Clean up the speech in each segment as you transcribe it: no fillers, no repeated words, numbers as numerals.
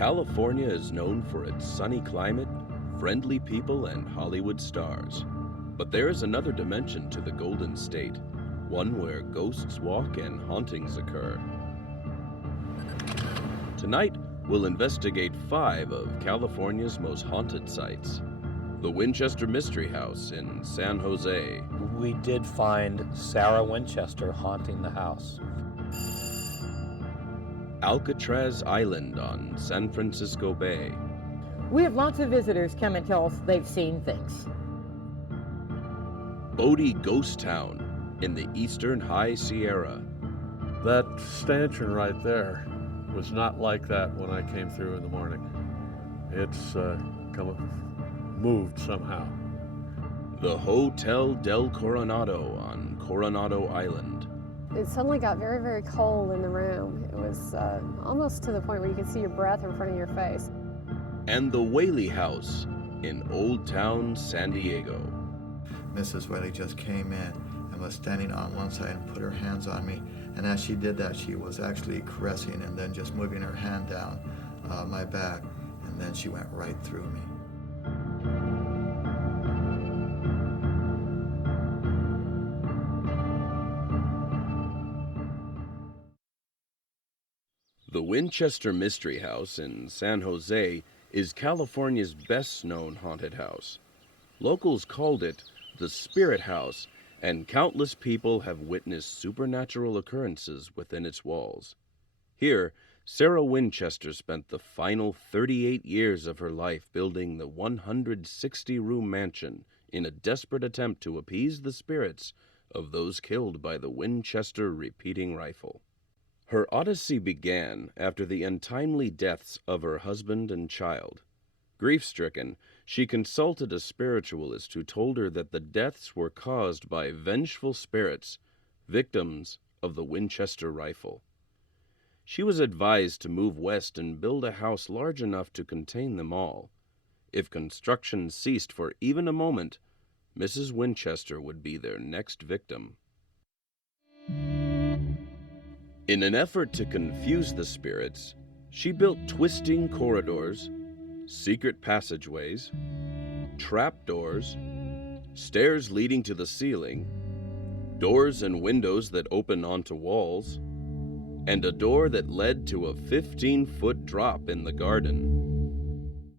California is known for its sunny climate, friendly people, and Hollywood stars. But there is another dimension to the Golden State, one where ghosts walk and hauntings occur. Tonight, we'll investigate 5 of California's most haunted sites. The Winchester Mystery House in San Jose. We did find Sarah Winchester haunting the house. Alcatraz Island on San Francisco Bay. We have lots of visitors come and tell us they've seen things. Bodie Ghost Town in the eastern High Sierra. That stanchion right there was not like that when I came through in the morning. It's moved somehow. The Hotel del Coronado on Coronado Island. It suddenly got very, very cold in the room. It was almost to the point where you could see your breath in front of your face. And the Whaley House in Old Town San Diego. Mrs. Whaley just came in and was standing on one side and put her hands on me. And as she did that, she was actually caressing and then just moving her hand down my back. And then she went right through me. The Winchester Mystery House in San Jose is California's best-known haunted house. Locals called it the Spirit House, and countless people have witnessed supernatural occurrences within its walls. Here, Sarah Winchester spent the final 38 years of her life building the 160-room mansion in a desperate attempt to appease the spirits of those killed by the Winchester repeating rifle. Her odyssey began after the untimely deaths of her husband and child. Grief-stricken, she consulted a spiritualist who told her that the deaths were caused by vengeful spirits, victims of the Winchester rifle. She was advised to move west and build a house large enough to contain them all. If construction ceased for even a moment, Mrs. Winchester would be their next victim. In an effort to confuse the spirits, she built twisting corridors, secret passageways, trapdoors, stairs leading to the ceiling, doors and windows that open onto walls, and a door that led to a 15-foot drop in the garden.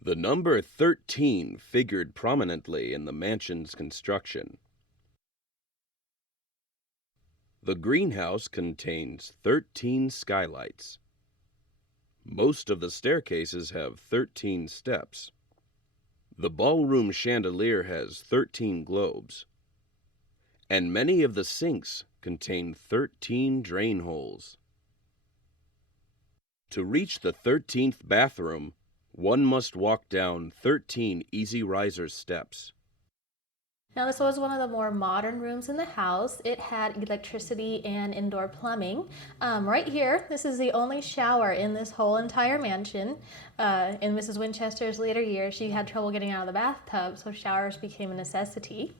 The number 13 figured prominently in the mansion's construction. The greenhouse contains 13 skylights. Most of the staircases have 13 steps. The ballroom chandelier has 13 globes. And many of the sinks contain 13 drain holes. To reach the 13th bathroom, one must walk down 13 easy riser steps. Now, this was one of the more modern rooms in the house. It had electricity and indoor plumbing. Right here, this is the only shower in this whole entire mansion. In Mrs. Winchester's later years, she had trouble getting out of the bathtub, so showers became a necessity.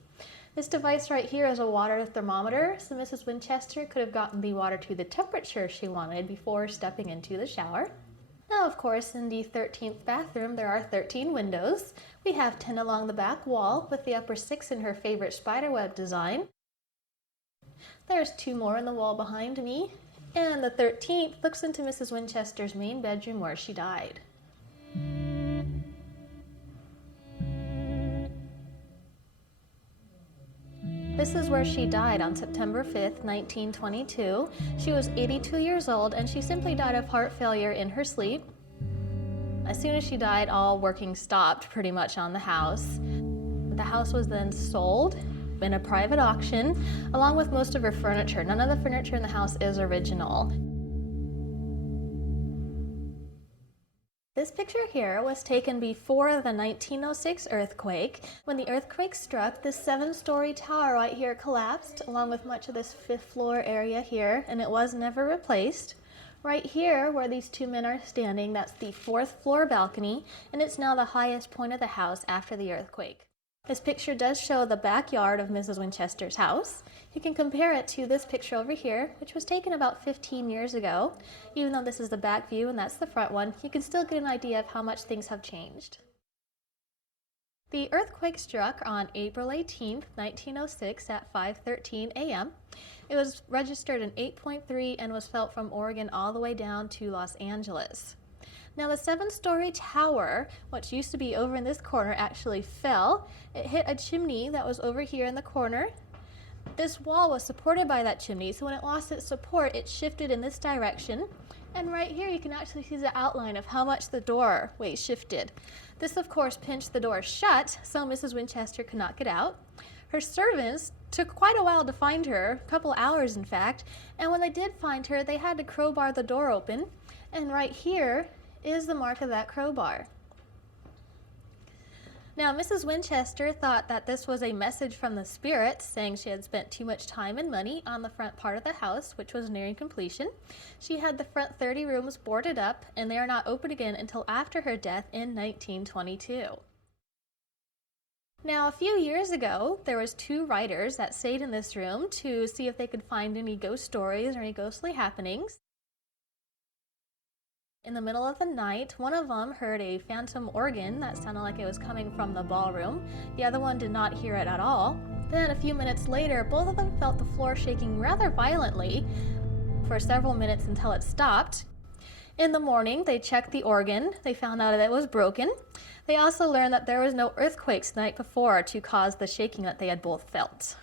This device right here is a water thermometer, so Mrs. Winchester could have gotten the water to the temperature she wanted before stepping into the shower. Now, of course, in the 13th bathroom, there are 13 windows. We have 10 along the back wall, with the upper 6 in her favorite spiderweb design. There's 2 more in the wall behind me, and the 13th looks into Mrs. Winchester's main bedroom where she died. This is where she died on September 5th, 1922. She was 82 years old, and she simply died of heart failure in her sleep. As soon as she died, all working stopped pretty much on the house. The house was then sold in a private auction, along with most of her furniture. None of the furniture in the house is original. This picture here was taken before the 1906 earthquake. When the earthquake struck, this 7-story tower right here collapsed, along with much of this 5th floor area here, and it was never replaced. Right here, where these 2 men are standing, that's the 4th floor balcony, and it's now the highest point of the house after the earthquake. This picture does show the backyard of Mrs. Winchester's house. You can compare it to this picture over here, which was taken about 15 years ago. Even though this is the back view and that's the front one, you can still get an idea of how much things have changed. The earthquake struck on April 18, 1906 at 5:13 a.m. It was registered in 8.3 and was felt from Oregon all the way down to Los Angeles. Now the 7-story tower, which used to be over in this corner, actually fell. It hit a chimney that was over here in the corner. This wall was supported by that chimney, so when it lost its support, it shifted in this direction. And right here you can actually see the outline of how much the doorway shifted. This of course pinched the door shut, so Mrs. Winchester could not get out. Her servants took quite a while to find her, a couple hours in fact, and when they did find her, they had to crowbar the door open. And right here is the mark of that crowbar. Now, Mrs. Winchester thought that this was a message from the spirits saying she had spent too much time and money on the front part of the house, which was nearing completion. She had the front 30 rooms boarded up, and they are not open again until after her death in 1922. Now, a few years ago, there was 2 writers that stayed in this room to see if they could find any ghost stories or any ghostly happenings. In the middle of the night, one of them heard a phantom organ that sounded like it was coming from the ballroom. The other one did not hear it at all. Then a few minutes later, both of them felt the floor shaking rather violently for several minutes until it stopped. In the morning, they checked the organ. They found out that it was broken. They also learned that there was no earthquakes the night before to cause the shaking that they had both felt.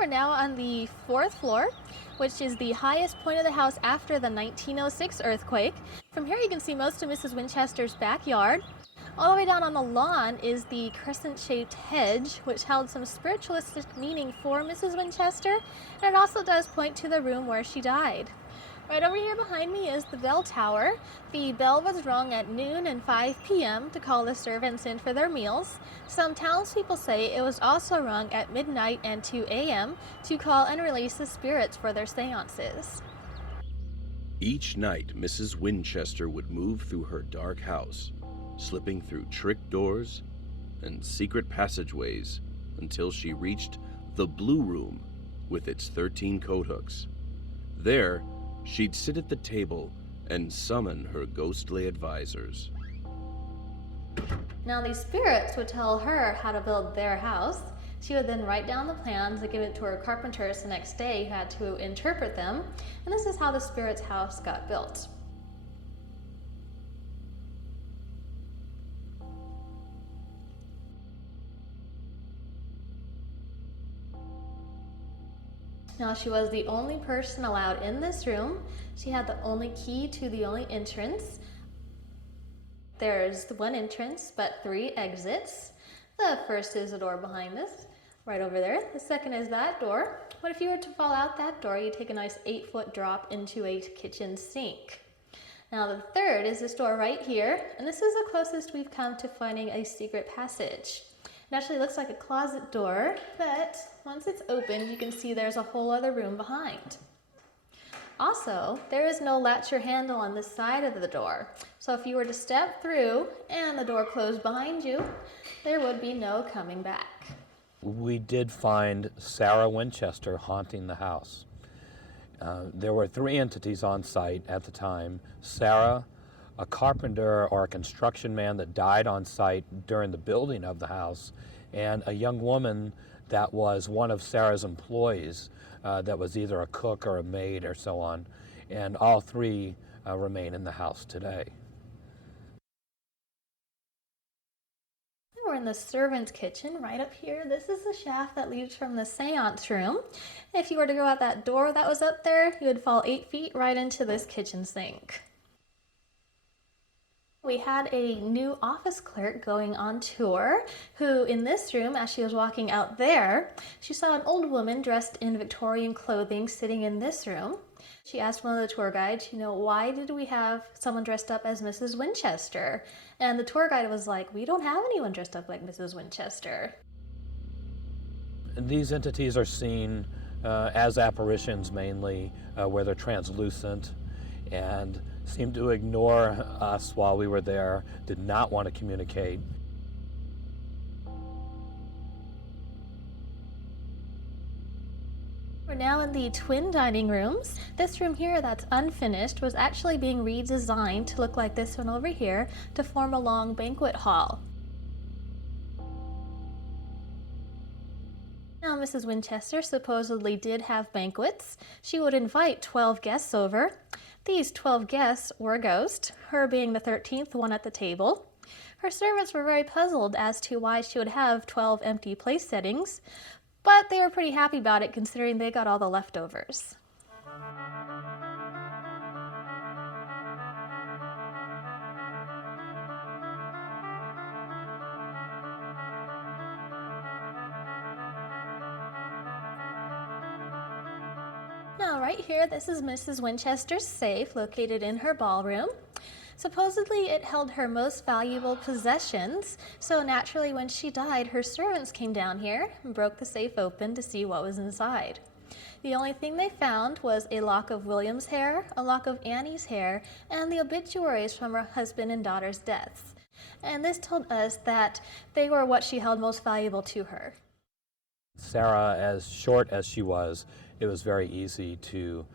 We're now on the 4th floor, which is the highest point of the house after the 1906 earthquake. From here you can see most of Mrs. Winchester's backyard. All the way down on the lawn is the crescent-shaped hedge, which held some spiritualistic meaning for Mrs. Winchester, and it also does point to the room where she died. Right over here behind me is the bell tower. The bell was rung at noon and 5 p.m. to call the servants in for their meals. Some townspeople say it was also rung at midnight and 2 a.m. to call and release the spirits for their seances. Each night, Mrs. Winchester would move through her dark house, slipping through trick doors and secret passageways until she reached the Blue Room with its 13 coat hooks. There, she'd sit at the table and summon her ghostly advisors. Now these spirits would tell her how to build their house. She would then write down the plans and give it to her carpenters the next day who had to interpret them. And this is how the spirit's house got built. Now she was the only person allowed in this room. She had the only key to the only entrance. There's one entrance, but 3 exits. The first is the door behind this, right over there. The second is that door. But if you were to fall out that door, you take a nice 8-foot drop into a kitchen sink. Now the third is this door right here, and this is the closest we've come to finding a secret passage. It actually looks like a closet door, but once it's open, you can see there's a whole other room behind. Also, there is no latch or handle on this side of the door. So if you were to step through and the door closed behind you, there would be no coming back. We did find Sarah Winchester haunting the house. There were 3 entities on site at the time. Sarah, a carpenter or a construction man that died on site during the building of the house, and a young woman that was one of Sarah's employees that was either a cook or a maid or so on. And all 3 remain in the house today. We're in the servant's kitchen right up here. This is the shaft that leads from the seance room. If you were to go out that door that was up there, you would fall 8 feet right into this kitchen sink. We had a new office clerk going on tour who, in this room, as she was walking out there, she saw an old woman dressed in Victorian clothing sitting in this room. She asked one of the tour guides, why did we have someone dressed up as Mrs. Winchester? And the tour guide was like, we don't have anyone dressed up like Mrs. Winchester. These entities are seen as apparitions mainly, where they're translucent, and seemed to ignore us while we were there, did not want to communicate. We're now in the twin dining rooms. This room here that's unfinished was actually being redesigned to look like this one over here to form a long banquet hall. Now, Mrs. Winchester supposedly did have banquets. She would invite 12 guests over. These 12 guests were a ghost, her being the 13th one at the table. Her servants were very puzzled as to why she would have 12 empty place settings, but they were pretty happy about it considering they got all the leftovers. Now, right here, this is Mrs. Winchester's safe located in her ballroom. Supposedly, it held her most valuable possessions, so naturally, when she died, her servants came down here and broke the safe open to see what was inside. The only thing they found was a lock of William's hair, a lock of Annie's hair, and the obituaries from her husband and daughter's deaths. And this told us that they were what she held most valuable to her. Sarah, as short as she was, it was very easy to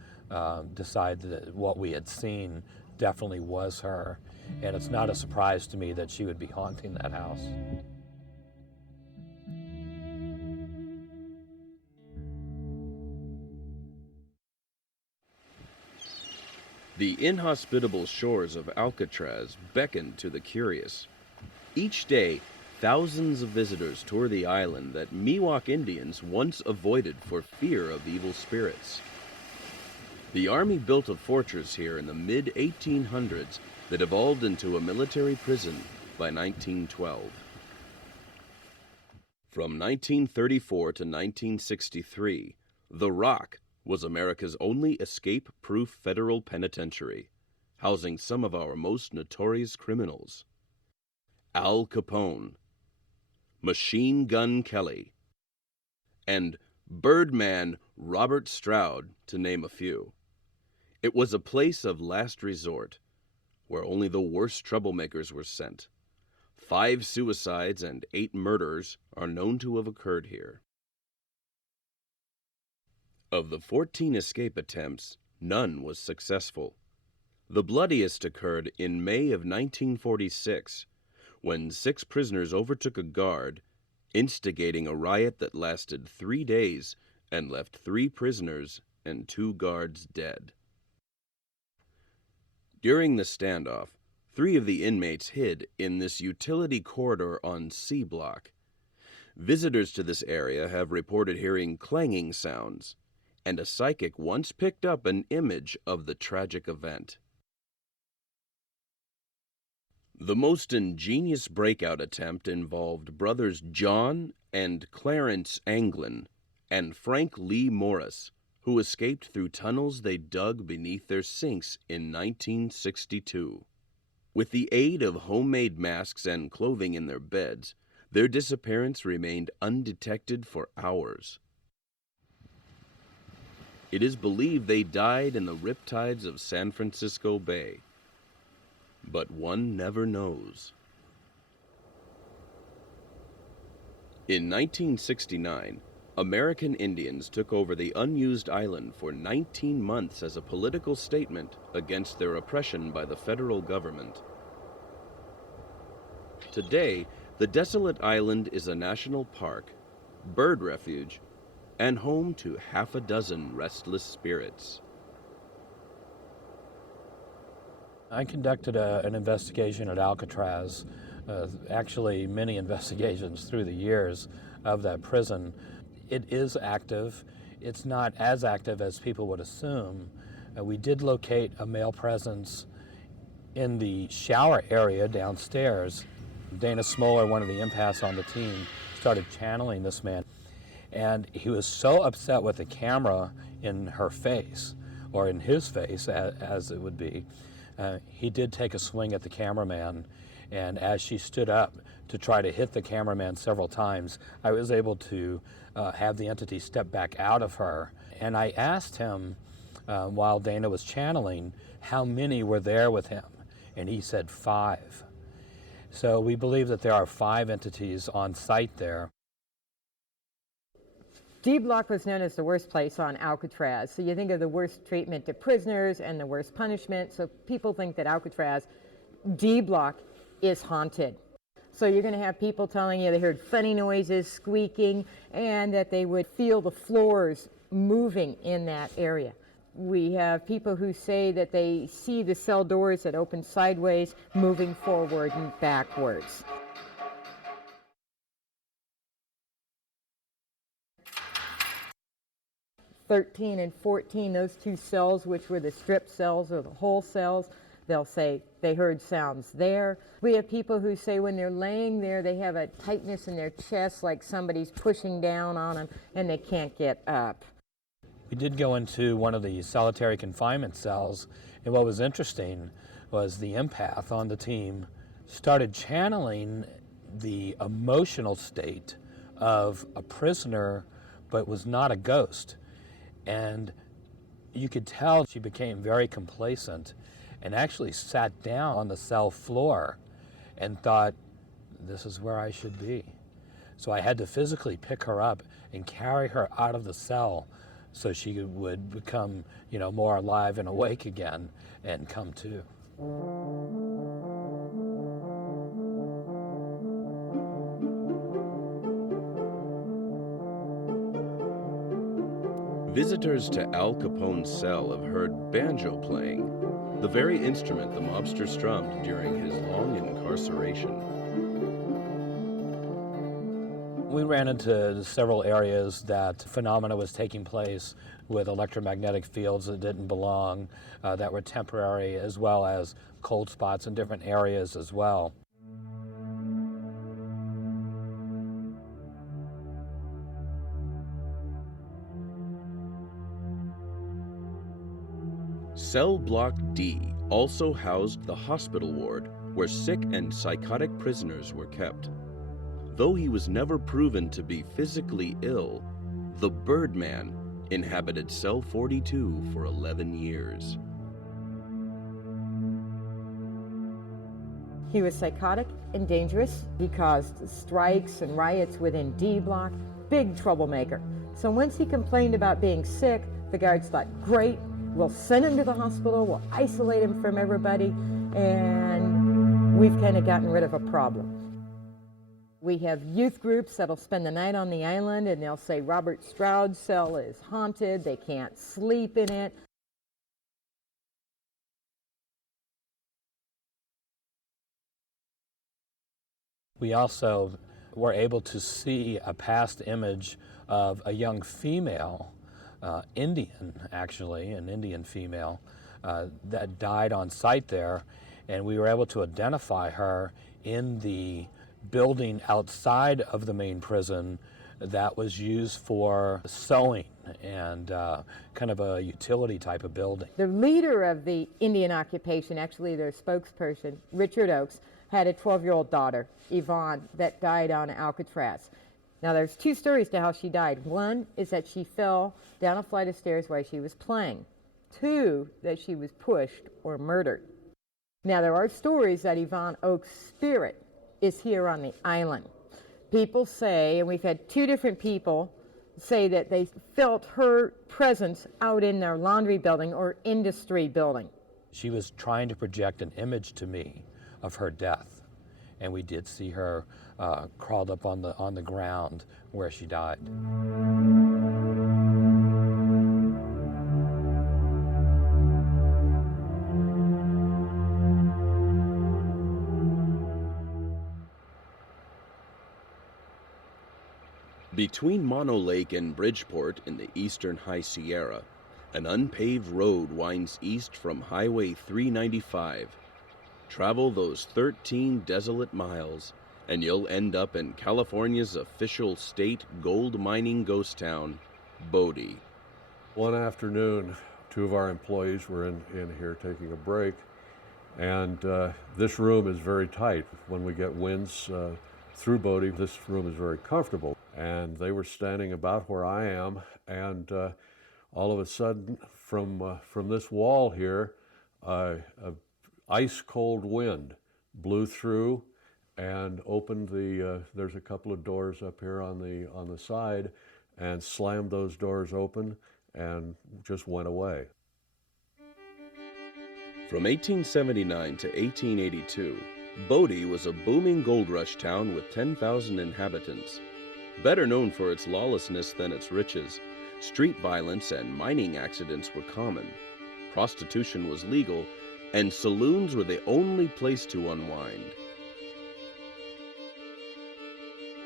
decide that what we had seen definitely was her, and it's not a surprise to me that she would be haunting that house. The inhospitable shores of Alcatraz beckon to the curious. Each day, thousands of visitors tour the island that Miwok Indians once avoided for fear of evil spirits. The Army built a fortress here in the mid-1800s that evolved into a military prison by 1912. From 1934 to 1963, The Rock was America's only escape-proof federal penitentiary, housing some of our most notorious criminals. Al Capone, Machine Gun Kelly, and Birdman Robert Stroud, to name a few. It was a place of last resort, where only the worst troublemakers were sent. 5 suicides and 8 murders are known to have occurred here. Of the 14 escape attempts, none was successful. The bloodiest occurred in May of 1946, when 6 prisoners overtook a guard, instigating a riot that lasted 3 days and left 3 prisoners and 2 guards dead. During the standoff, 3 of the inmates hid in this utility corridor on C Block. Visitors to this area have reported hearing clanging sounds, and a psychic once picked up an image of the tragic event. The most ingenious breakout attempt involved brothers John and Clarence Anglin and Frank Lee Morris, who escaped through tunnels they dug beneath their sinks in 1962. With the aid of homemade masks and clothing in their beds, their disappearance remained undetected for hours. It is believed they died in the riptides of San Francisco Bay, but one never knows. In 1969, American Indians took over the unused island for 19 months as a political statement against their oppression by the federal government. Today, the desolate island is a national park, bird refuge, and home to half a dozen restless spirits. I conducted an investigation at Alcatraz, actually many investigations through the years of that prison. It is active. It's not as active as people would assume. We did locate a male presence in the shower area downstairs. Dana Smoller, one of the empaths on the team, started channeling this man. And he was so upset with the camera in her face, or in his face, as it would be, he did take a swing at the cameraman. And as she stood up to try to hit the cameraman several times, I was able to have the entity step back out of her. And I asked him while Dana was channeling how many were there with him, and he said 5. So we believe that there are 5 entities on site there. D Block was known as the worst place on Alcatraz. So you think of the worst treatment to prisoners and the worst punishment. So people think that Alcatraz, D Block, is haunted. So you're going to have people telling you they heard funny noises, squeaking, and that they would feel the floors moving in that area. We have people who say that they see the cell doors that open sideways moving forward and backwards. (13) and 14, those 2 cells, which were the strip cells or the whole cells, they'll say they heard sounds there. We have people who say when they're laying there, they have a tightness in their chest, like somebody's pushing down on them, and they can't get up. We did go into one of the solitary confinement cells, and what was interesting was the empath on the team started channeling the emotional state of a prisoner, but was not a ghost. And you could tell she became very complacent and actually sat down on the cell floor and thought, this is where I should be. So I had to physically pick her up and carry her out of the cell so she would become, more alive and awake again and come to. Visitors to Al Capone's cell have heard banjo playing, the very instrument the mobster strummed during his long incarceration. We ran into several areas that phenomena was taking place with electromagnetic fields that didn't belong, that were temporary, as well as cold spots in different areas as well. Cell Block D also housed the hospital ward where sick and psychotic prisoners were kept. Though he was never proven to be physically ill, the Birdman inhabited cell 42 for 11 years. He was psychotic and dangerous. He caused strikes and riots within D Block. Big troublemaker. So once he complained about being sick, the guards thought, great, we'll send him to the hospital, we'll isolate him from everybody, and we've kind of gotten rid of a problem. We have youth groups that'll spend the night on the island, and they'll say Robert Stroud's cell is haunted, they can't sleep in it. We also were able to see a past image of a young female, Indian actually, an Indian female, that died on site there, and we were able to identify her in the building outside of the main prison that was used for sewing and kind of a utility type of building. The leader of the Indian occupation, actually their spokesperson, Richard Oakes, had a 12-year-old daughter, Yvonne, that died on Alcatraz. Now there's 2 stories to how she died. One is that she fell down a flight of stairs while she was playing. 2, that she was pushed or murdered. Now there are stories that Yvonne Oakes' spirit is here on the island. People say, and we've had 2 different people say that they felt her presence out in their laundry building or industry building. She was trying to project an image to me of her death, and we did see her crawled up on the ground where she died. Between Mono Lake and Bridgeport in the eastern High Sierra, an unpaved road winds east from Highway 395. Travel those 13 desolate miles, and you'll end up in California's official state gold mining ghost town, Bodie. One afternoon, 2 of our employees were in here taking a break, and this room is very tight. When we get winds through Bodie, this room is very comfortable. And they were standing about where I am, and all of a sudden from this wall here, a ice cold wind blew through and opened there's a couple of doors up here on the side, and slammed those doors open and just went away. From 1879 to 1882, Bodie was a booming gold rush town with 10,000 inhabitants. Better known for its lawlessness than its riches, street violence and mining accidents were common. Prostitution was legal, and saloons were the only place to unwind.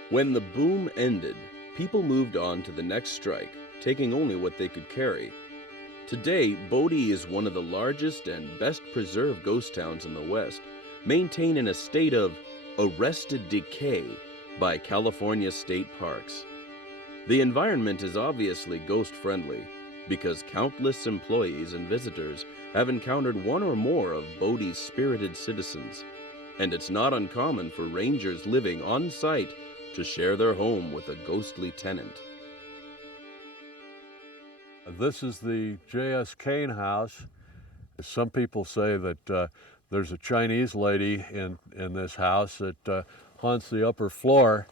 When the boom ended, people moved on to the next strike, taking only what they could carry. Today, Bodie is one of the largest and best preserved ghost towns in the West, maintained in a state of arrested decay by California state parks. The environment is obviously ghost-friendly because countless employees and visitors have encountered one or more of Bodie's spirited citizens, and it's not uncommon for rangers living on site to share their home with a ghostly tenant. This is the J.S. Kane house. Some people say that there's a Chinese lady in this house that haunts the upper floor,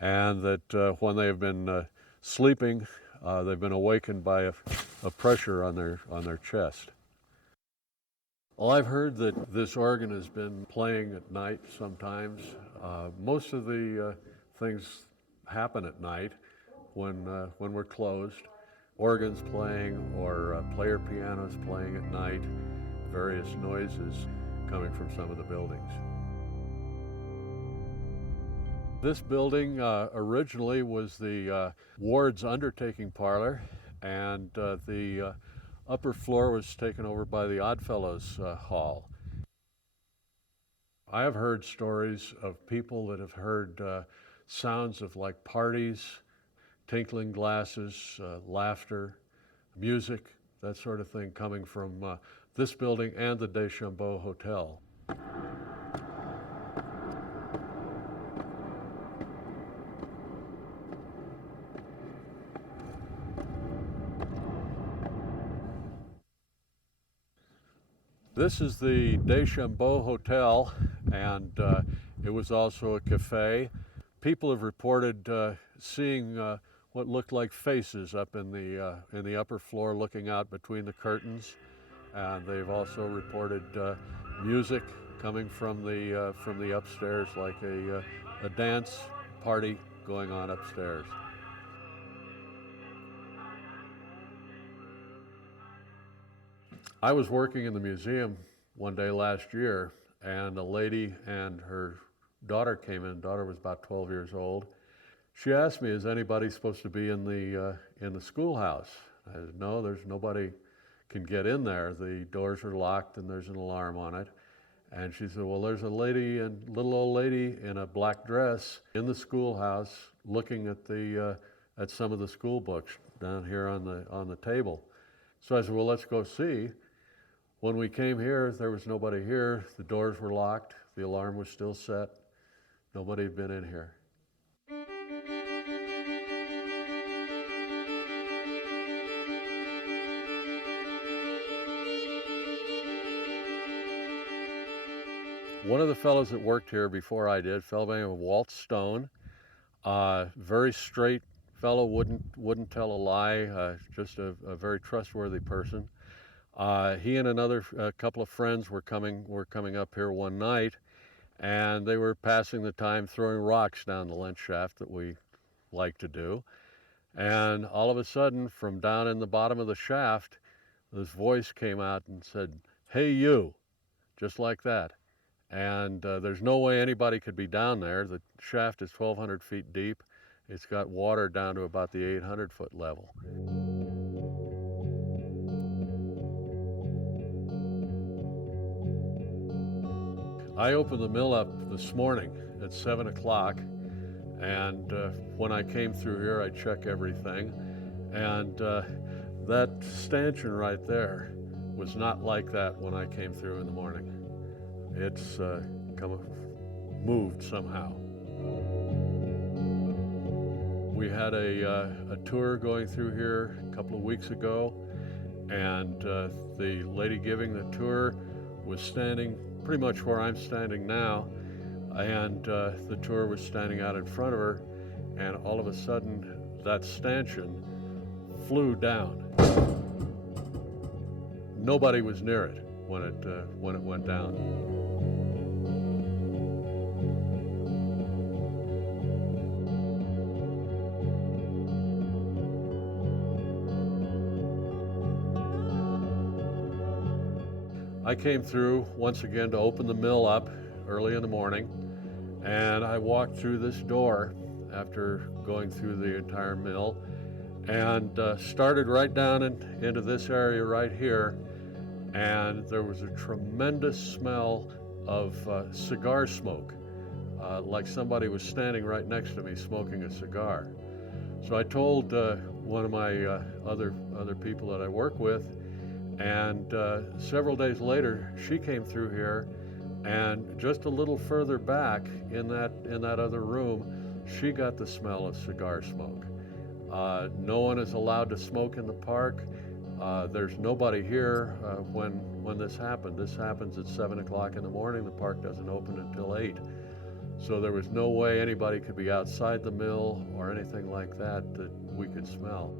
and that when they've been sleeping, they've been awakened by a pressure on their chest. Well, I've heard that this organ has been playing at night sometimes. Most of the things happen at night when we're closed. Organs playing or player pianos playing at night, various noises coming from some of the buildings. This building originally was the ward's undertaking parlor, and the upper floor was taken over by the Oddfellows Hall. I have heard stories of people that have heard sounds of like parties, tinkling glasses, laughter, music, that sort of thing coming from this building and the Deschambault Hotel. This is the Deschambault Hotel, and it was also a cafe. People have reported seeing what looked like faces up in the upper floor looking out between the curtains, and they've also reported music coming from the upstairs, like a dance party going on upstairs. I was working in the museum one day last year, and a lady and her daughter came in. Daughter was about 12 years old. She asked me, "Is anybody supposed to be in the schoolhouse?" I said, "No, there's nobody can get in there. The doors are locked and there's an alarm on it." And she said, "Well, there's a lady, and little old lady in a black dress in the schoolhouse, looking at some of the school books down here on the table." So I said, "Well, let's go see." When we came here, there was nobody here. The doors were locked. The alarm was still set. Nobody had been in here. One of the fellows that worked here before I did, a fellow by the name of Walt Stone, very straight fellow, wouldn't tell a lie, just a very trustworthy person. He and another couple of friends were coming up here one night, and they were passing the time throwing rocks down the lint shaft that we like to do. And all of a sudden, from down in the bottom of the shaft, this voice came out and said, "Hey, you," just like that. And there's no way anybody could be down there. The shaft is 1,200 feet deep. It's got water down to about the 800-foot level. I opened the mill up this morning at 7 o'clock, and when I came through here, I check everything, and that stanchion right there was not like that when I came through in the morning. It's moved somehow. We had a tour going through here a couple of weeks ago, and the lady giving the tour was standing pretty much where I'm standing now, and the tour was standing out in front of her, and all of a sudden that stanchion flew down. Nobody was near it when it went down. I came through once again to open the mill up early in the morning, and I walked through this door after going through the entire mill, and started right down into this area right here, and there was a tremendous smell of cigar smoke, like somebody was standing right next to me smoking a cigar. So I told one of my other people that I work with, and several days later she came through here, and just a little further back in that other room, she got the smell of cigar smoke. No one is allowed to smoke in the park. There's nobody here when this happened. This happens at 7 o'clock in the morning. The park doesn't open until 8. So there was no way anybody could be outside the mill or anything like that we could smell.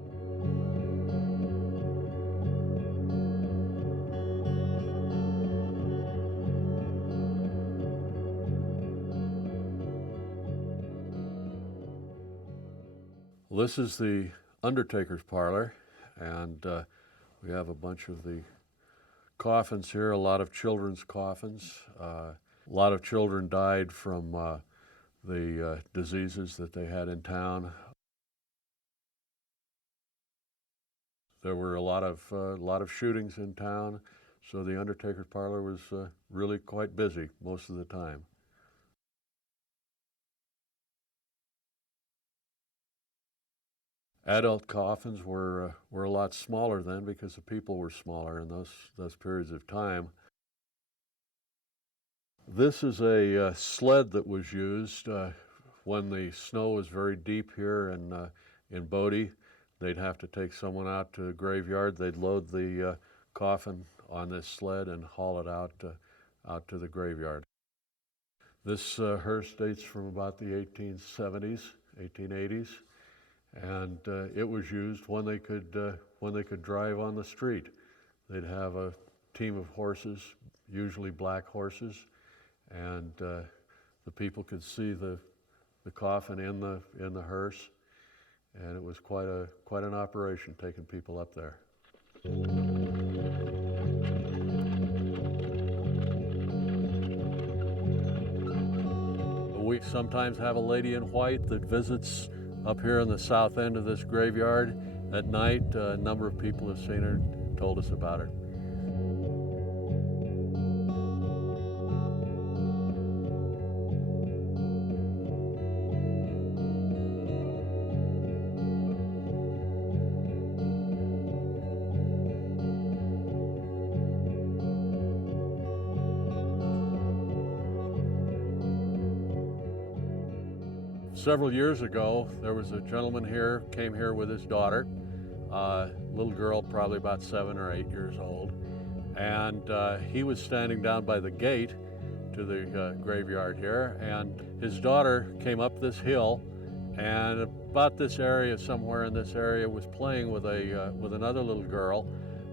This is the undertaker's parlor, and we have a bunch of the coffins here, a lot of children's coffins. A lot of children died from the diseases that they had in town. There were a lot of shootings in town, so the undertaker's parlor was really quite busy most of the time. Adult coffins were a lot smaller then because the people were smaller in those periods of time. This is a sled that was used when the snow was very deep here in Bodie. They'd have to take someone out to the graveyard. They'd load the coffin on this sled and haul it out to the graveyard. This hearse dates from about the 1870s, 1880s. And it was used when they could drive on the street. They'd have a team of horses, usually black horses, and the people could see the coffin in the hearse, and it was quite an operation taking people up there. We sometimes have a lady in white that visits up here in the south end of this graveyard at night. A number of people have seen her and told us about her. Several years ago, there was a gentleman here, came here with his daughter, little girl, probably about 7 or 8 years old, and he was standing down by the gate to the graveyard here, and his daughter came up this hill, and about this area, somewhere in this area, was playing with another little girl,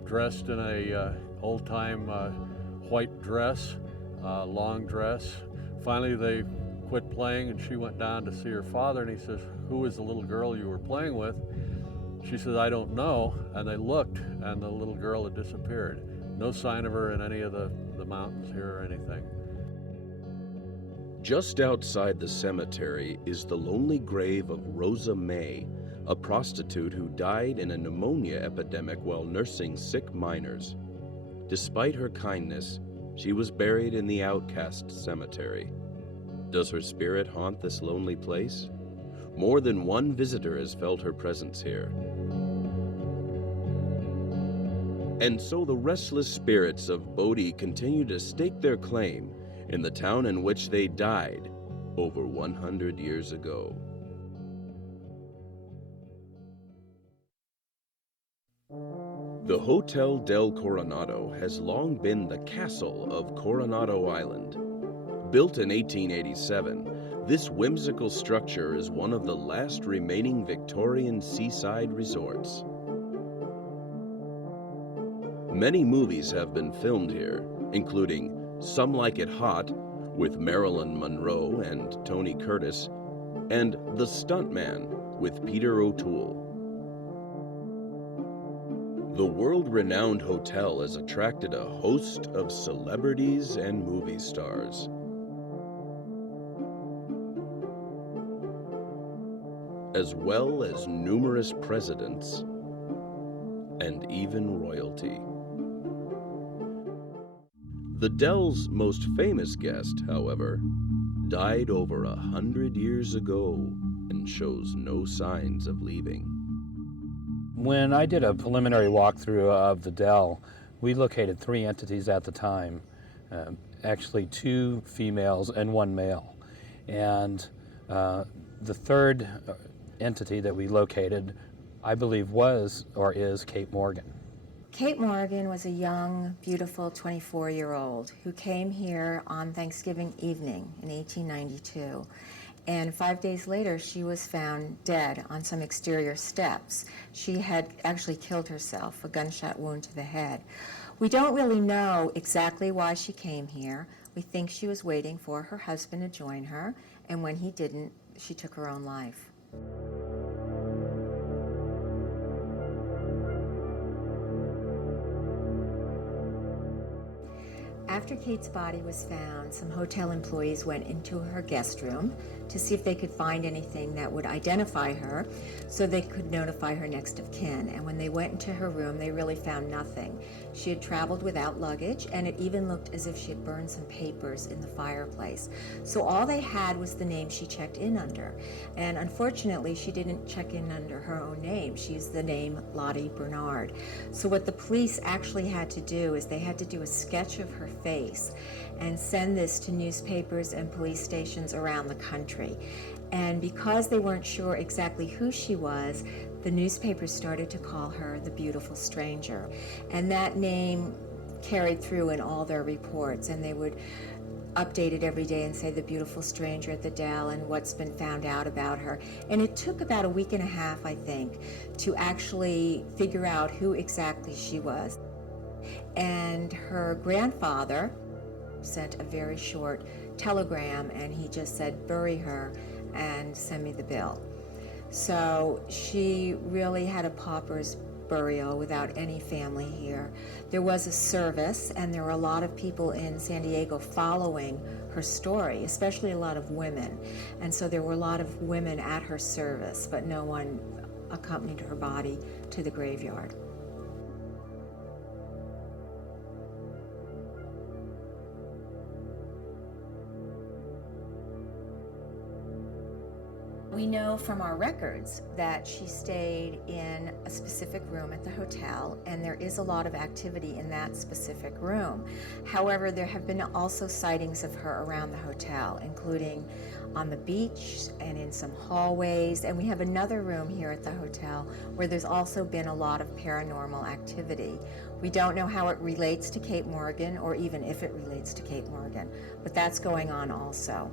dressed in a old-time white dress, long dress. Finally, they quit playing, and she went down to see her father, and he says, "Who is the little girl you were playing with?" She says, "I don't know." And they looked, and the little girl had disappeared. No sign of her in any of the mountains here or anything. Just outside the cemetery is the lonely grave of Rosa May, a prostitute who died in a pneumonia epidemic while nursing sick miners. Despite her kindness, she was buried in the outcast cemetery. Does her spirit haunt this lonely place? More than one visitor has felt her presence here. And so the restless spirits of Bodie continue to stake their claim in the town in which they died over 100 years ago. The Hotel del Coronado has long been the castle of Coronado Island. Built in 1887, this whimsical structure is one of the last remaining Victorian seaside resorts. Many movies have been filmed here, including Some Like It Hot with Marilyn Monroe and Tony Curtis, and The Stuntman with Peter O'Toole. The world-renowned hotel has attracted a host of celebrities and movie stars. As well as numerous presidents and even royalty. The Del's most famous guest, however, died over 100 years ago and shows no signs of leaving. When I did a preliminary walkthrough of the Del, we located 3 entities at the time, actually 2 females and 1 male. And the third entity that we located, I believe, was or is Kate Morgan. Kate Morgan was a young, beautiful 24-year-old who came here on Thanksgiving evening in 1892. And 5 days later, she was found dead on some exterior steps. She had actually killed herself, a gunshot wound to the head. We don't really know exactly why she came here. We think she was waiting for her husband to join her, and when he didn't, she took her own life. After Kate's body was found, some hotel employees went into her guest room to see if they could find anything that would identify her so they could notify her next of kin. And when they went into her room, they really found nothing. She had traveled without luggage, and it even looked as if she had burned some papers in the fireplace. So all they had was the name she checked in under. And unfortunately, she didn't check in under her own name. She used the name Lottie Bernard. So what the police actually had to do is they had to do a sketch of her face and send this to newspapers and police stations around the country. And because they weren't sure exactly who she was, the newspapers started to call her the Beautiful Stranger. And that name carried through in all their reports, and they would update it every day and say the Beautiful Stranger at the Del and what's been found out about her. And it took about a week and a half, I think, to actually figure out who exactly she was. And her grandfather sent a very short telegram, and he just said, bury her and send me the bill. So she really had a pauper's burial without any family here. There was a service, and there were a lot of people in San Diego following her story, especially a lot of women. And so there were a lot of women at her service, but no one accompanied her body to the graveyard. We know from our records that she stayed in a specific room at the hotel, and there is a lot of activity in that specific room. However, there have been also sightings of her around the hotel, including on the beach and in some hallways, and we have another room here at the hotel where there's also been a lot of paranormal activity. We don't know how it relates to Kate Morgan, or even if it relates to Kate Morgan, but that's going on also.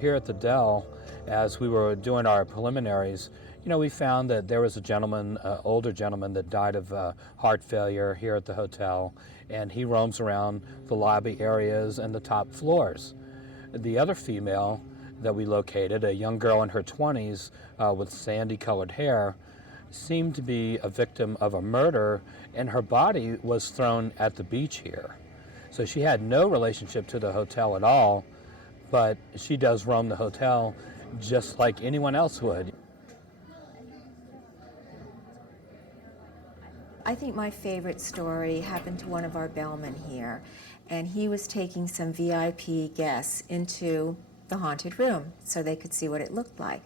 Here at the Del, as we were doing our preliminaries, we found that there was a gentleman, older gentleman, that died of heart failure here at the hotel, and he roams around the lobby areas and the top floors. The other female that we located, a young girl in her 20s with sandy-colored hair, seemed to be a victim of a murder, and her body was thrown at the beach here. So she had no relationship to the hotel at all, but she does roam the hotel just like anyone else would. I think my favorite story happened to one of our bellmen here, and he was taking some VIP guests into the haunted room so they could see what it looked like.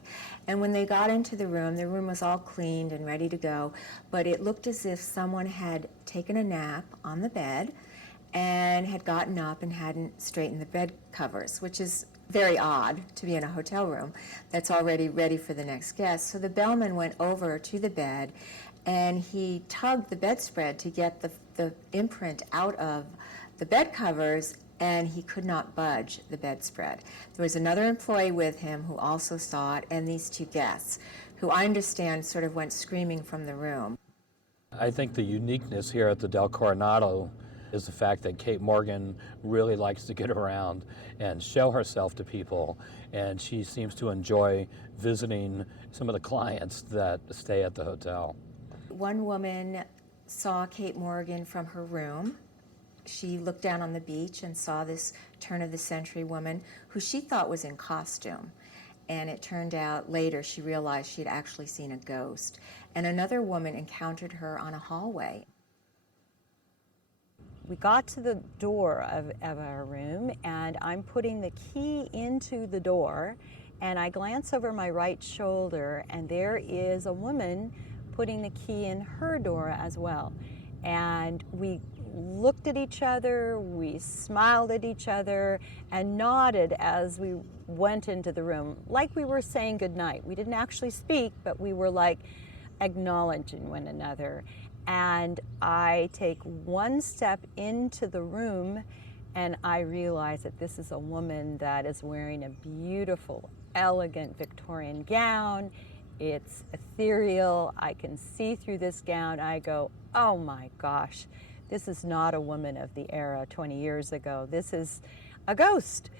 And when they got into the room was all cleaned and ready to go, but it looked as if someone had taken a nap on the bed and had gotten up and hadn't straightened the bed covers, which is very odd to be in a hotel room that's already ready for the next guest. So the bellman went over to the bed and he tugged the bedspread to get the imprint out of the bed covers, and he could not budge the bedspread. There was another employee with him who also saw it, and these two guests, who I understand sort of went screaming from the room. I think the uniqueness here at the Del Coronado is the fact that Kate Morgan really likes to get around and show herself to people, and she seems to enjoy visiting some of the clients that stay at the hotel. One woman saw Kate Morgan from her room. She looked down on the beach and saw this turn-of-the-century woman who she thought was in costume. And it turned out later she realized she'd actually seen a ghost. And another woman encountered her on a hallway. We got to the door of our room, and I'm putting the key into the door, and I glance over my right shoulder, and there is a woman putting the key in her door as well. And we looked at each other, we smiled at each other, and nodded as we went into the room, like we were saying goodnight. We didn't actually speak, but we were like acknowledging one another. And I take one step into the room, and I realize that this is a woman that is wearing a beautiful, elegant Victorian gown. It's ethereal. I can see through this gown. I go, oh my gosh, this is not a woman of the era 20 years ago. This is a ghost.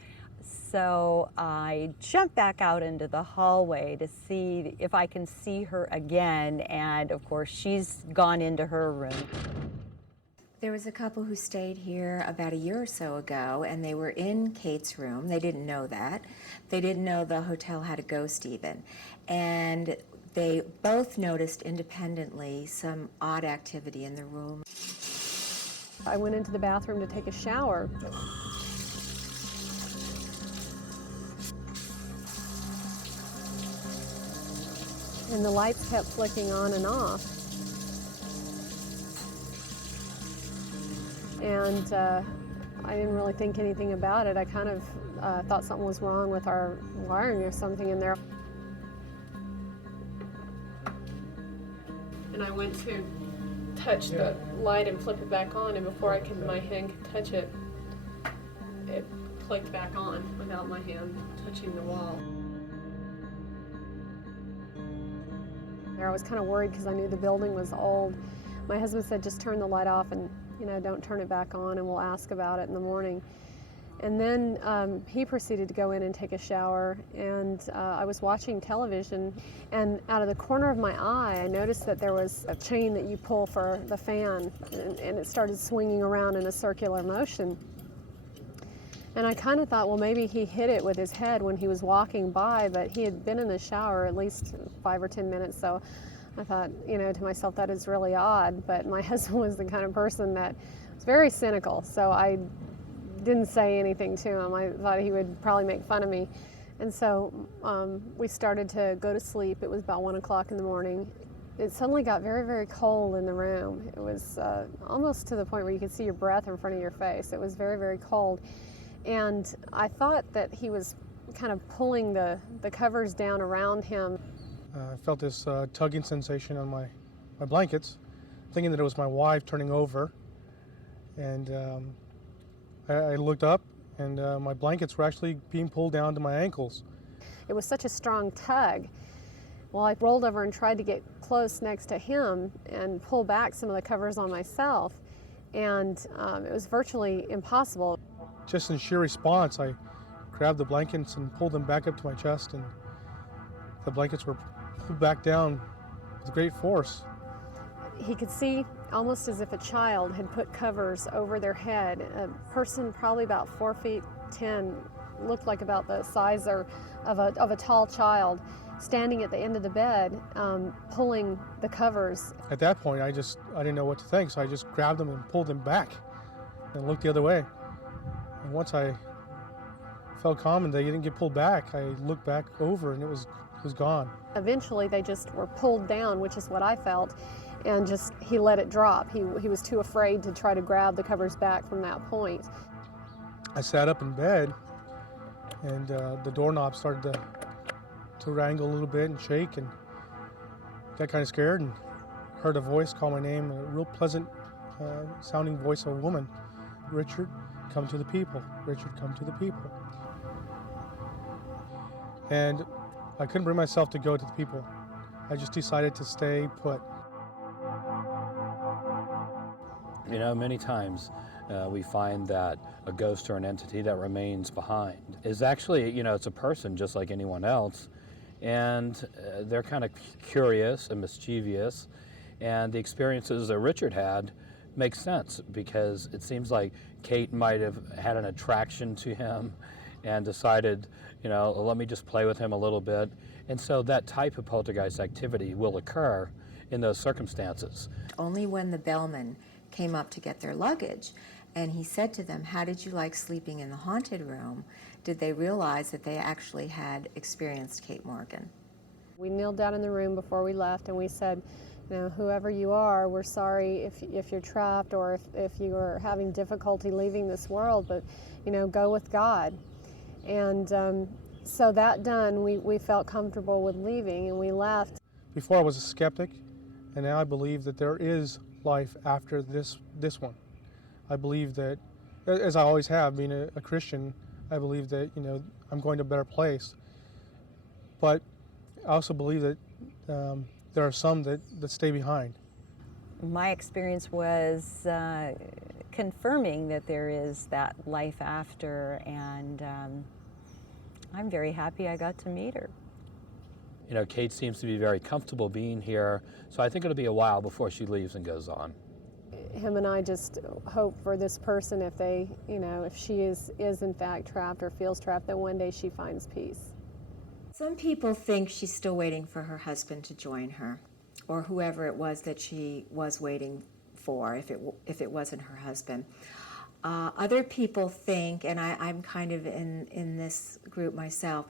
So I jump back out into the hallway to see if I can see her again, and of course she's gone into her room. There was a couple who stayed here about a year or so ago, and they were in Kate's room. They didn't know that. They didn't know the hotel had a ghost even. And they both noticed independently some odd activity in the room. I went into the bathroom to take a shower. And the lights kept flicking on and off. And I didn't really think anything about it. I kind of thought something was wrong with our wiring or something in there. And I went to touch the light and flip it back on, and before my hand could touch it, it clicked back on without my hand touching the wall. I was kind of worried because I knew the building was old. My husband said, just turn the light off and, don't turn it back on, and we'll ask about it in the morning. And then he proceeded to go in and take a shower, and I was watching television, and out of the corner of my eye, I noticed that there was a chain that you pull for the fan, and it started swinging around in a circular motion. And I kind of thought, well, maybe he hit it with his head when he was walking by, but he had been in the shower at least 5 or 10 minutes, so I thought, to myself, that is really odd. But my husband was the kind of person that was very cynical, so I didn't say anything to him. I thought he would probably make fun of me. And so we started to go to sleep. It was about 1 o'clock in the morning. It suddenly got very, very cold in the room. It was almost to the point where you could see your breath in front of your face. It was very, very cold. And I thought that he was kind of pulling the covers down around him. I felt this tugging sensation on my blankets, thinking that it was my wife turning over. And I looked up, and my blankets were actually being pulled down to my ankles. It was such a strong tug. Well, I rolled over and tried to get close next to him and pull back some of the covers on myself, and it was virtually impossible. Just in sheer response, I grabbed the blankets and pulled them back up to my chest, and the blankets were pulled back down with great force. He could see almost as if a child had put covers over their head. A person probably about 4'10", looked like about the size of a tall child, standing at the end of the bed, pulling the covers. At that point, I didn't know what to think, so I just grabbed them and pulled them back and looked the other way. And once I felt calm and they didn't get pulled back, I looked back over and it was gone. Eventually, they just were pulled down, which is what I felt, and he let it drop. He was too afraid to try to grab the covers back from that point. I sat up in bed and the doorknob started to wrangle a little bit and shake, and got kind of scared and heard a voice call my name, a real pleasant sounding voice of a woman. Richard, come to the people. Richard, come to the people. And I couldn't bring myself to go to the people. I just decided to stay put. You know, many times we find that a ghost or an entity that remains behind is actually, you know, it's a person just like anyone else, and they're kind of curious and mischievous, and the experiences that Richard had make sense because it seems like Kate might have had an attraction to him and decided, you know, let me just play with him a little bit. And so that type of poltergeist activity will occur in those circumstances. Only when the bellman came up to get their luggage and he said to them, how did you like sleeping in the haunted room, did they realize that they actually had experienced Kate Morgan. We kneeled down in the room before we left and we said, you know, whoever you are, we're sorry if you're trapped or if you are having difficulty leaving this world, but, you know, go with God. And so that done, we felt comfortable with leaving and we left. Before I was a skeptic, and now I believe that there is life after this one. I believe that, as I always have, being a Christian, I believe that, you know, I'm going to a better place. But I also believe that there are some that stay behind. My experience was confirming that there is that life after, and I'm very happy I got to meet her. You know, Kate seems to be very comfortable being here, so I think it'll be a while before she leaves and goes on. Him and I just hope for this person, if they, you know, if she is in fact trapped or feels trapped, that one day she finds peace. Some people think she's still waiting for her husband to join her, or whoever it was that she was waiting for, if it wasn't her husband. Other people think, and I'm kind of in this group myself,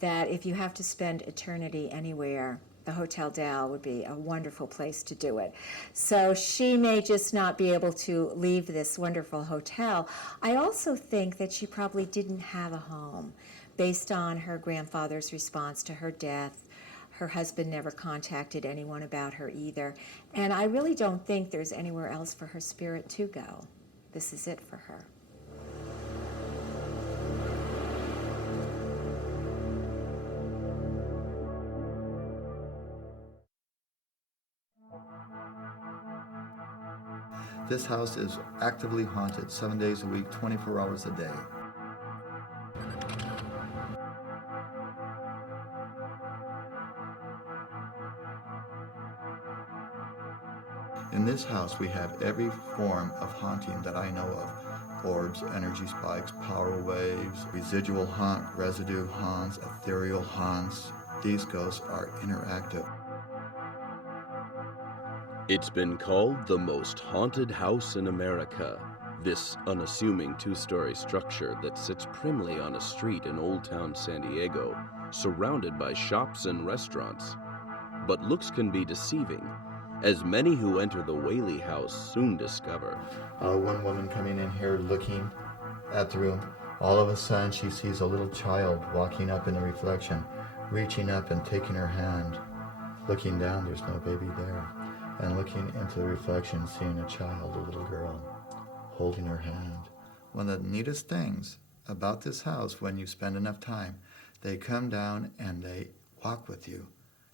that if you have to spend eternity anywhere, the Hotel Del would be a wonderful place to do it. So she may just not be able to leave this wonderful hotel. I also think that she probably didn't have a home based on her grandfather's response to her death. Her husband never contacted anyone about her either. And I really don't think there's anywhere else for her spirit to go. This is it for her. This house is actively haunted 7 days a week, 24 hours a day. In this house, we have every form of haunting that I know of. Orbs, energy spikes, power waves, residual haunt, residue haunts, ethereal haunts. These ghosts are interactive. It's been called the most haunted house in America. This unassuming two-story structure that sits primly on a street in Old Town San Diego, surrounded by shops and restaurants. But looks can be deceiving, as many who enter the Whaley house soon discover. One woman coming in here looking at the room, all of a sudden she sees a little child walking up in the reflection, reaching up and taking her hand. Looking down, there's no baby there. And looking into the reflection, seeing a child, a little girl, holding her hand. One of the neatest things about this house, when you spend enough time, they come down and they walk with you.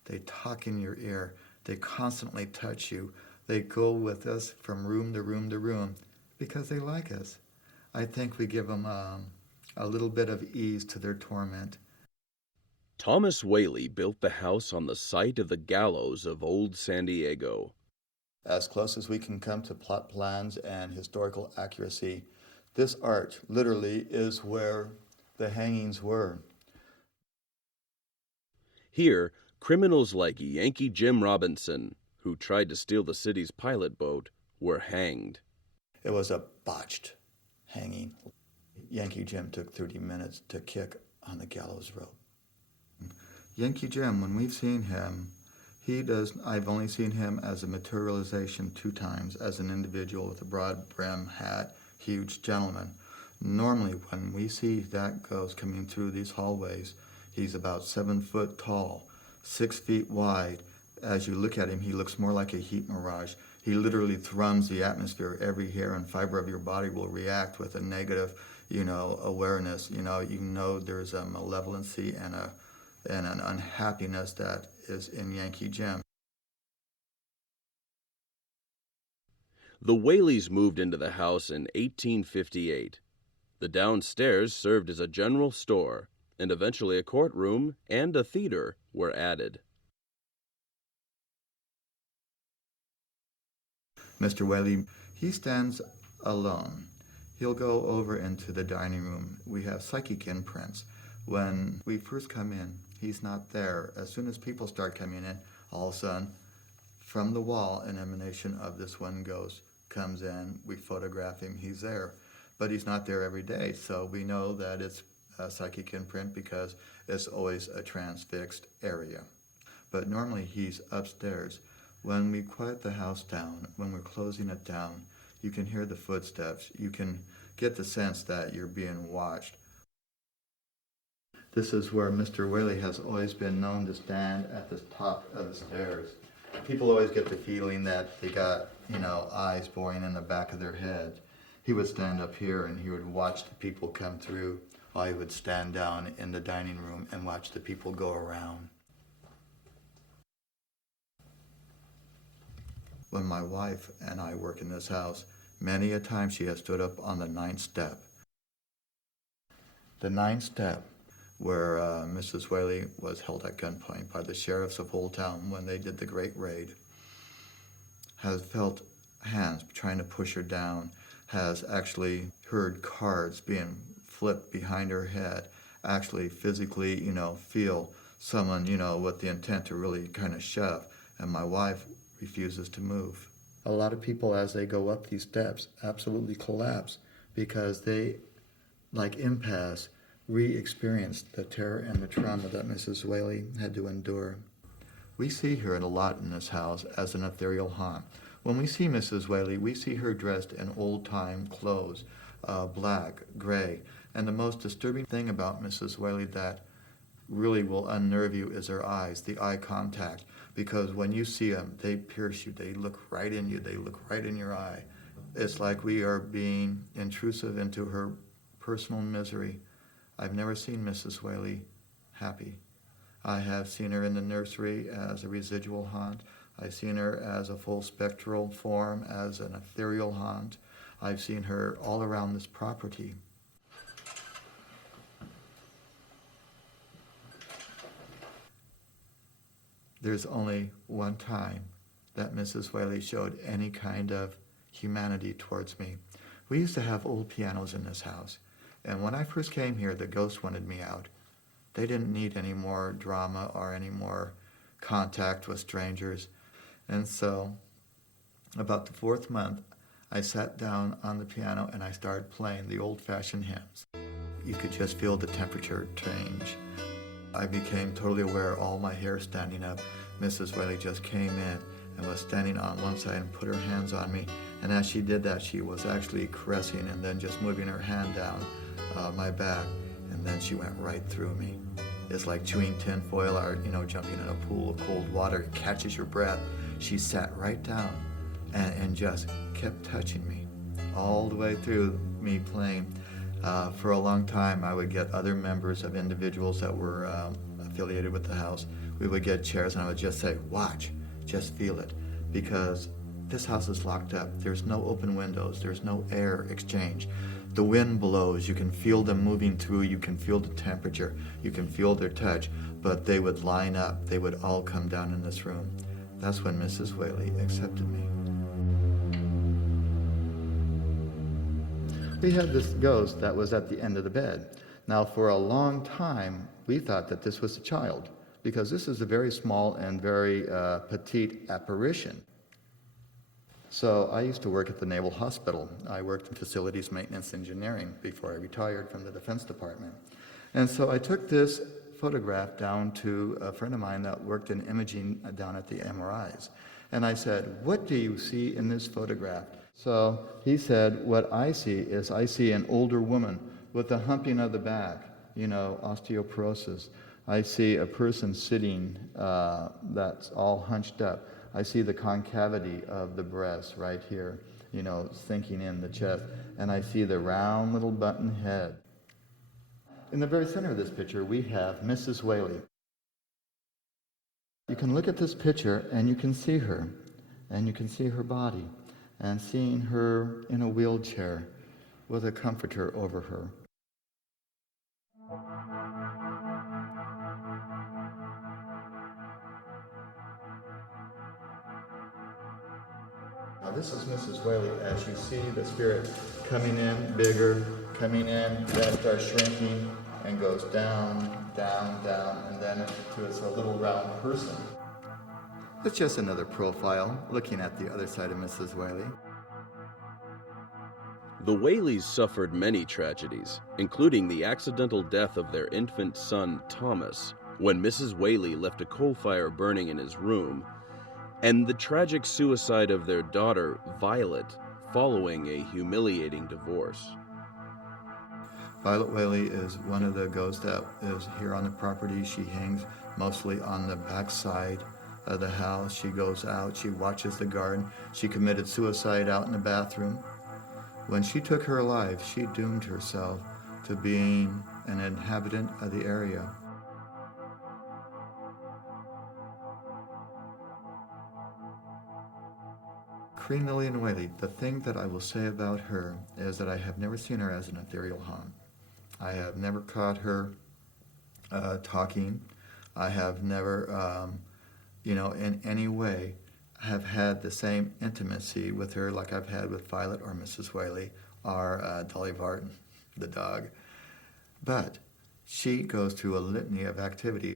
They talk in your ear. They constantly touch you. They go with us from room to room to room because they like us. I think we give them a little bit of ease to their torment. Thomas Whaley built the house on the site of the gallows of Old San Diego. As close as we can come to plot plans and historical accuracy, this arch literally is where the hangings were. Here, criminals like Yankee Jim Robinson, who tried to steal the city's pilot boat, were hanged. It was a botched hanging. Yankee Jim took 30 minutes to kick on the gallows rope. Yankee Jim, when we've seen him, I've only seen him as a materialization 2 times, as an individual with a broad brim hat, huge gentleman. Normally, when we see that ghost coming through these hallways, he's about 7 foot tall, 6 feet wide. As you look at him, he looks more like a heat mirage. He literally thrums the atmosphere. Every hair and fiber of your body will react with a negative, awareness. You know there's a malevolency and an unhappiness that is in Yankee Jim. The Whaleys moved into the house in 1858. The downstairs served as a general store, and eventually a courtroom and a theater were added. Mr. Whaley, he stands alone. He'll go over into the dining room. We have psychic imprints. When we first come in, he's not there. As soon as people start coming in, all of a sudden, from the wall, an emanation of this one ghost comes in. We photograph him. He's there. But he's not there every day, so we know that it's a psychic imprint because it's always a transfixed area. But normally he's upstairs. When we quiet the house down, when we're closing it down, you can hear the footsteps. You can get the sense that you're being watched. This is where Mr. Whaley has always been known to stand at the top of the stairs. People always get the feeling that they got, eyes boring in the back of their head. He would stand up here and he would watch the people come through, while he would stand down in the dining room and watch the people go around. When my wife and I work in this house, many a time she has stood up on the 9th step. The 9th step, where Mrs. Whaley was held at gunpoint by the sheriffs of Old Town when they did the great raid, has felt hands trying to push her down, has actually heard cards being flipped behind her head, actually physically, feel someone, with the intent to really kind of shove, and my wife refuses to move. A lot of people, as they go up these steps, absolutely collapse because they, like empaths, re-experienced the terror and the trauma that Mrs. Whaley had to endure. We see her a lot in this house as an ethereal haunt. When we see Mrs. Whaley, we see her dressed in old-time clothes, black, gray, and the most disturbing thing about Mrs. Whaley that really will unnerve you is her eyes, the eye contact, because when you see them, they pierce you, they look right in you, they look right in your eye. It's like we are being intrusive into her personal misery. I've never seen Mrs. Whaley happy. I have seen her in the nursery as a residual haunt. I've seen her as a full spectral form, as an ethereal haunt. I've seen her all around this property. There's only one time that Mrs. Whaley showed any kind of humanity towards me. We used to have old pianos in this house, and when I first came here, the ghosts wanted me out. They didn't need any more drama or any more contact with strangers. And so, about the 4th month, I sat down on the piano and I started playing the old-fashioned hymns. You could just feel the temperature change. I became totally aware, all my hair standing up. Mrs. Whaley just came in and was standing on one side and put her hands on me. And as she did that, she was actually caressing and then just moving her hand down my back. And then she went right through me. It's like chewing tin foil or, jumping in a pool of cold water. It catches your breath. She sat right down and just kept touching me all the way through me playing. For a long time, I would get other members of individuals that were affiliated with the house. We would get chairs and I would just say, watch, just feel it. Because this house is locked up. There's no open windows. There's no air exchange. The wind blows. You can feel them moving through. You can feel the temperature. You can feel their touch. But they would line up. They would all come down in this room. That's when Mrs. Whaley accepted me. We had this ghost that was at the end of the bed. Now, for a long time, we thought that this was a child, because this is a very small and very petite apparition. So I used to work at the Naval Hospital. I worked in facilities maintenance engineering before I retired from the Defense Department. And so I took this photograph down to a friend of mine that worked in imaging down at the MRIs. And I said, what do you see in this photograph? So he said, what I see is I see an older woman with a humping of the back, osteoporosis. I see a person sitting that's all hunched up. I see the concavity of the breast right here, sinking in the chest. And I see the round little button head. In the very center of this picture, we have Mrs. Whaley. You can look at this picture and you can see her, and you can see her body, and seeing her in a wheelchair with a comforter over her. Now this is Mrs. Whaley as you see the spirit coming in bigger, coming in, then starts shrinking and goes down, down, down, and then it's a little round person. It's just another profile looking at the other side of Mrs. Whaley. The Whaleys suffered many tragedies, including the accidental death of their infant son, Thomas, when Mrs. Whaley left a coal fire burning in his room, and the tragic suicide of their daughter, Violet, following a humiliating divorce. Violet Whaley is one of the ghosts that is here on the property. She hangs mostly on the back side of the house. She goes out, she watches the garden. She committed suicide out in the bathroom. When she took her life, she doomed herself to being an inhabitant of the area. Queen Lillian Whaley, the thing that I will say about her is that I have never seen her as an ethereal haunt. I have never caught her talking. I have never, in any way have had the same intimacy with her like I've had with Violet or Mrs. Whaley or Dolly Varden, the dog. But she goes through a litany of activity.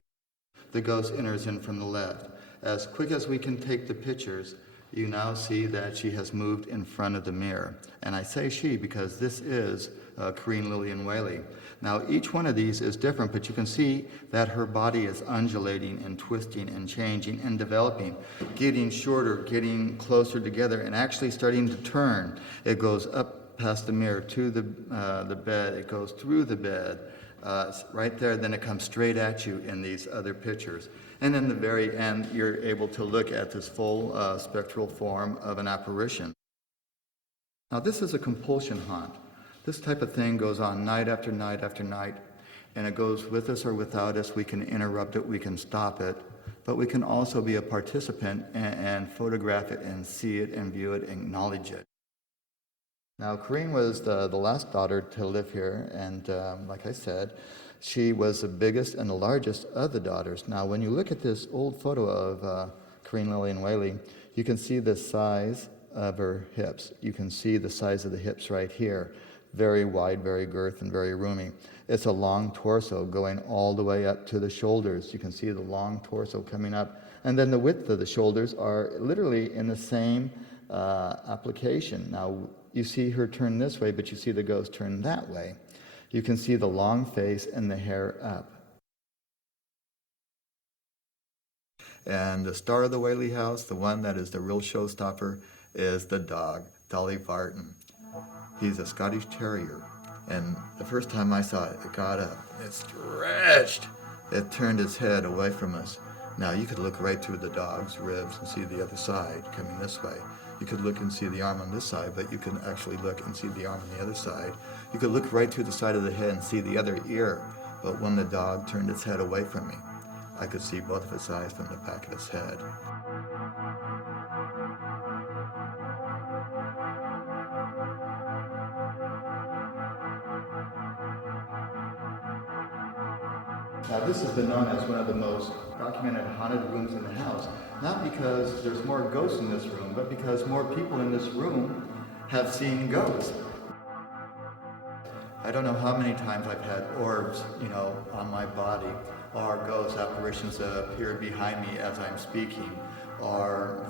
The ghost enters in from the left. As quick as we can take the pictures, you now see that she has moved in front of the mirror. And I say she because this is Queen Lillian Whaley. Now each one of these is different, but you can see that her body is undulating and twisting and changing and developing, getting shorter, getting closer together, and actually starting to turn. It goes up past the mirror to the bed, it goes through the bed, right there, then it comes straight at you in these other pictures. And in the very end, you're able to look at this full spectral form of an apparition. Now this is a compulsion haunt. This type of thing goes on night after night after night, and it goes with us or without us. We can interrupt it, we can stop it, but we can also be a participant and photograph it and see it and view it and acknowledge it. Now, Corinne was the last daughter to live here, and like I said, she was the biggest and the largest of the daughters. Now, when you look at this old photo of Corinne Lillian Whaley, you can see the size of her hips. You can see the size of the hips right here. Very wide, very girth, and very roomy. It's a long torso going all the way up to the shoulders. You can see the long torso coming up. And then the width of the shoulders are literally in the same application. Now, you see her turn this way, but you see the ghost turn that way. You can see the long face and the hair up. And the star of the Whaley house, the one that is the real showstopper, is the dog, Dolly Varden. He's a Scottish Terrier. And the first time I saw it, it got up, it stretched. It turned its head away from us. Now, you could look right through the dog's ribs and see the other side coming this way. You could look and see the arm on this side, but you can actually look and see the arm on the other side. You could look right through the side of the head and see the other ear. But when the dog turned its head away from me, I could see both of its eyes from the back of its head. Now, this has been known as one of the most documented haunted rooms in the house, not because there's more ghosts in this room, but because more people in this room have seen ghosts. I don't know how many times I've had orbs, on my body, or ghost apparitions that appear behind me as I'm speaking, or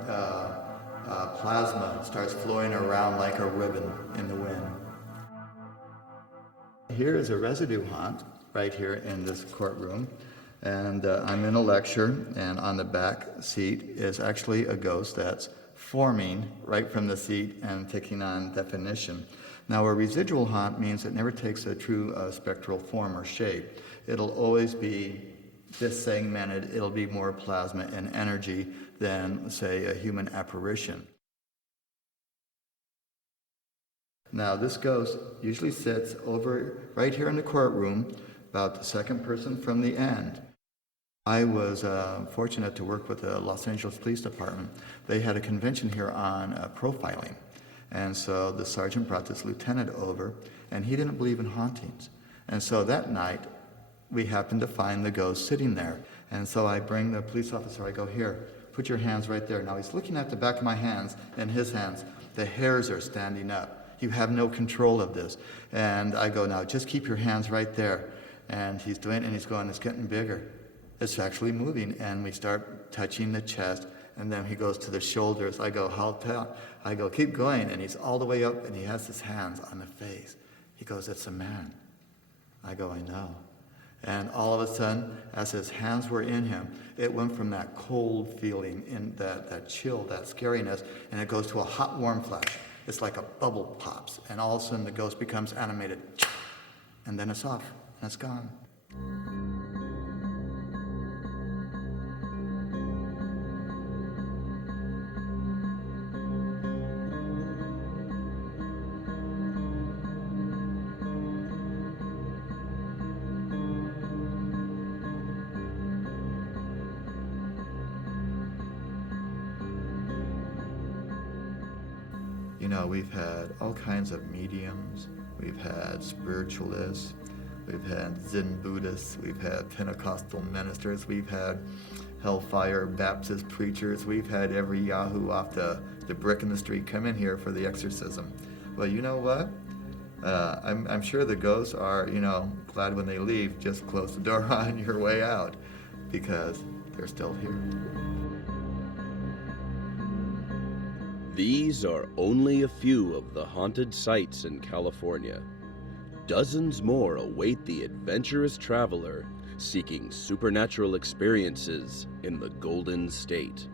plasma starts flowing around like a ribbon in the wind. Here is a residue haunt right here in this courtroom, and I'm in a lecture, and on the back seat is actually a ghost that's forming right from the seat and taking on definition. Now, a residual haunt means it never takes a true spectral form or shape. It'll always be dissegmented. It'll be more plasma and energy than, say, a human apparition. Now, this ghost usually sits over right here in the courtroom, about the second person from the end. I was fortunate to work with the Los Angeles Police Department. They had a convention here on profiling. And so the sergeant brought this lieutenant over, and he didn't believe in hauntings. And so that night, we happened to find the ghost sitting there. And so I bring the police officer, I go, here, put your hands right there. Now he's looking at the back of my hands and his hands. The hairs are standing up. You have no control of this. And I go, now just keep your hands right there. And he's doing it, and he's going, it's getting bigger. It's actually moving. And we start touching the chest, and then he goes to the shoulders. I go, how tall? I go, keep going. And he's all the way up, and he has his hands on the face. He goes, it's a man. I go, I know. And all of a sudden, as his hands were in him, it went from that cold feeling, in that chill, that scariness, and it goes to a hot, warm flash. It's like a bubble pops, and all of a sudden the ghost becomes animated, and then it's off, and it's gone. You know, we've had all kinds of mediums, we've had spiritualists, we've had Zen Buddhists, we've had Pentecostal ministers, we've had Hellfire Baptist preachers, we've had every Yahoo off the brick in the street come in here for the exorcism. Well, you know what? I'm sure the ghosts are, glad when they leave, just close the door on your way out, because they're still here. These are only a few of the haunted sites in California. Dozens more await the adventurous traveler seeking supernatural experiences in the Golden State.